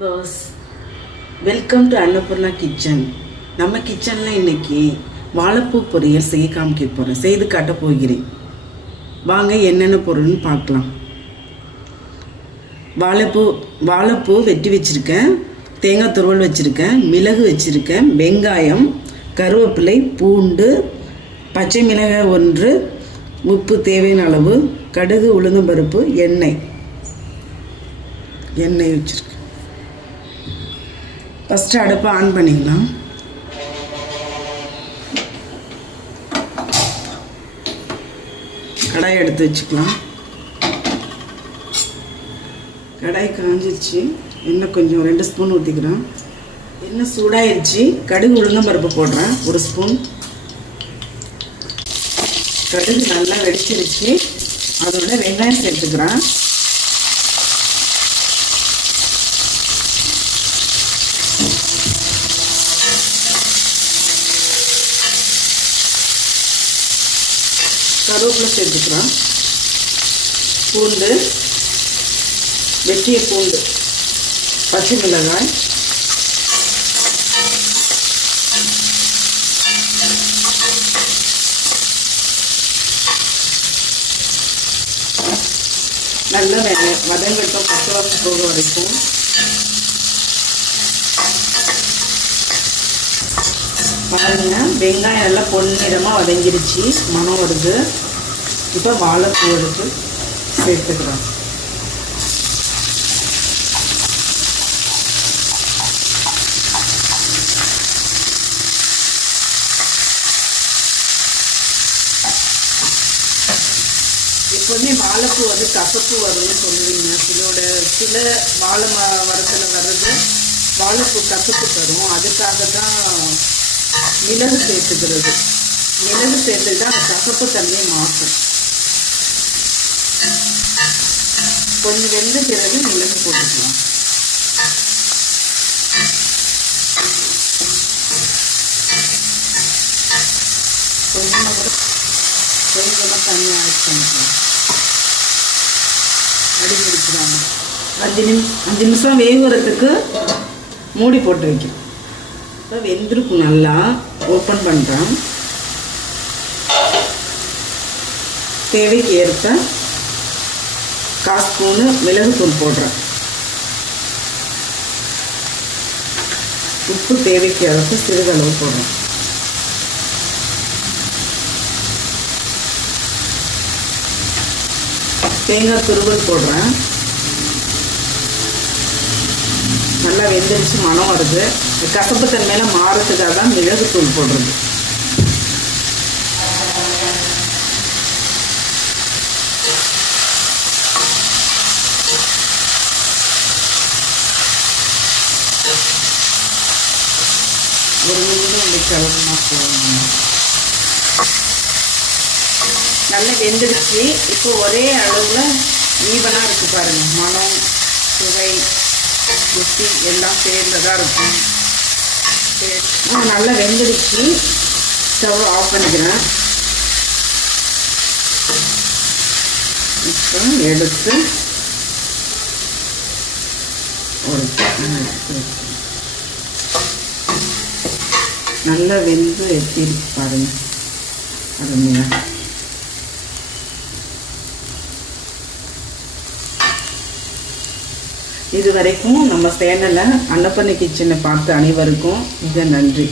Viewers, welcome to Annapurna kitchen. நம்ம கிச்சனில் இன்னைக்கு வாழைப்பூ பொரியல் செய்ய காமிக்க போகிறேன், செய்து காட்ட போகிறேன். வாங்க என்னென்ன பொருள்னு பார்க்கலாம். வாழைப்பூ வெட்டி வச்சுருக்கேன், தேங்காய் துருவல் வச்சுருக்கேன், மிளகு வச்சுருக்கேன், வெங்காயம், கருவேப்பிலை, பூண்டு, பச்சை மிளகாய் 1, உப்பு தேவையான அளவு, கடுகு, உளுந்தம்பருப்பு, எண்ணெய் வச்சுருக்கேன். ஃபஸ்ட்டு அடுப்பை ஆன் பண்ணிக்கலாம். கடாய் எடுத்து வச்சுக்கலாம். கடாய் காஞ்சிருச்சு, எண்ணெய் கொஞ்சம் 2 ஸ்பூன் ஊற்றிக்கிறேன். எண்ணெய் சூடாயிருச்சு, கடுகு உளுந்தம்பருப்பு போடுறேன் 1 ஸ்பூன். கடுகு நல்லா வெடிச்சிருச்சு, அதோட வெங்காயம் சேர்த்துக்கிறேன். கருவேப்பிலை சேர்த்துக்கிறோம். பூண்டு, வெட்டிய பூண்டு, பச்சை மிளகாய், நல்லா வதங்கட்டும், பச்சை வாசம் போக வரைக்கும். பாருங்க, வெங்காயம் நல்லா பொன்னிறமாக வதங்கிருச்சு, மனம் வருது. இப்போ வாழைப்பூ எடுத்து சேர்த்துக்கிறோம். எப்போதுமே வாழைப்பூ கசப்பு வரும்னு சொல்லுவீங்க. சில வாழை மரத்தில் வர்றது வாழைப்பூ கசப்பு தரும். அதுக்காக தான் மிளகு சேர்த்துக்கிறது. மிளகு சேர்த்துட்டு அந்த கசப்பு தன்மையை மாற்றும். கொஞ்சம் வெந்த பிறகு மிளகு போட்டுக்கலாம். கொஞ்சமாக தண்ணி ஆட் பண்ணிக்கலாம். அடிபிடிக்கிறாங்க. 5 நிமிஷம் வேகுறதுக்கு மூடி போட்டு வைக்கும். இப்போ வெந்திருக்கும். நல்லா ஓப்பன் பண்ணுறேன். தேவைக்கு ஏற்ப 1/4 ஸ்பூனு மிளகுத்தூள் போடுறேன். உப்பு தேவைக்கு அளவுக்கு சிறிதளவு போடுறேன். தேங்காய் துருவல் போடுறேன். நல்லா வெந்துருச்சு, மனம் வருது. கசப்பு தன்மையில மாறத்துக்காக தான் மிளகுத்தூள் போடுறது. ஒரு நிமிடம் இந்த கிளம்புனா போகணும். நல்லா வெந்துடுச்சு. இப்போ ஒரே அளவில் ஈவனாக இருக்குது பாருங்கள். மனம், சுவை, ருசி எல்லாம் சேர்ந்ததாக இருக்கும். நல்லா வெந்துடுச்சு. ஸ்டவ் ஆஃப் பண்ணிக்கிறேன். இப்போ எடுத்து நல்லா வெந்து எடுத்து பாருங்க. அருமையாக இது வரைக்கும் நம்ம சேனலை அன்னபூர்ணா கிச்சனை பார்த்த அனைவருக்கும் மிக நன்றி.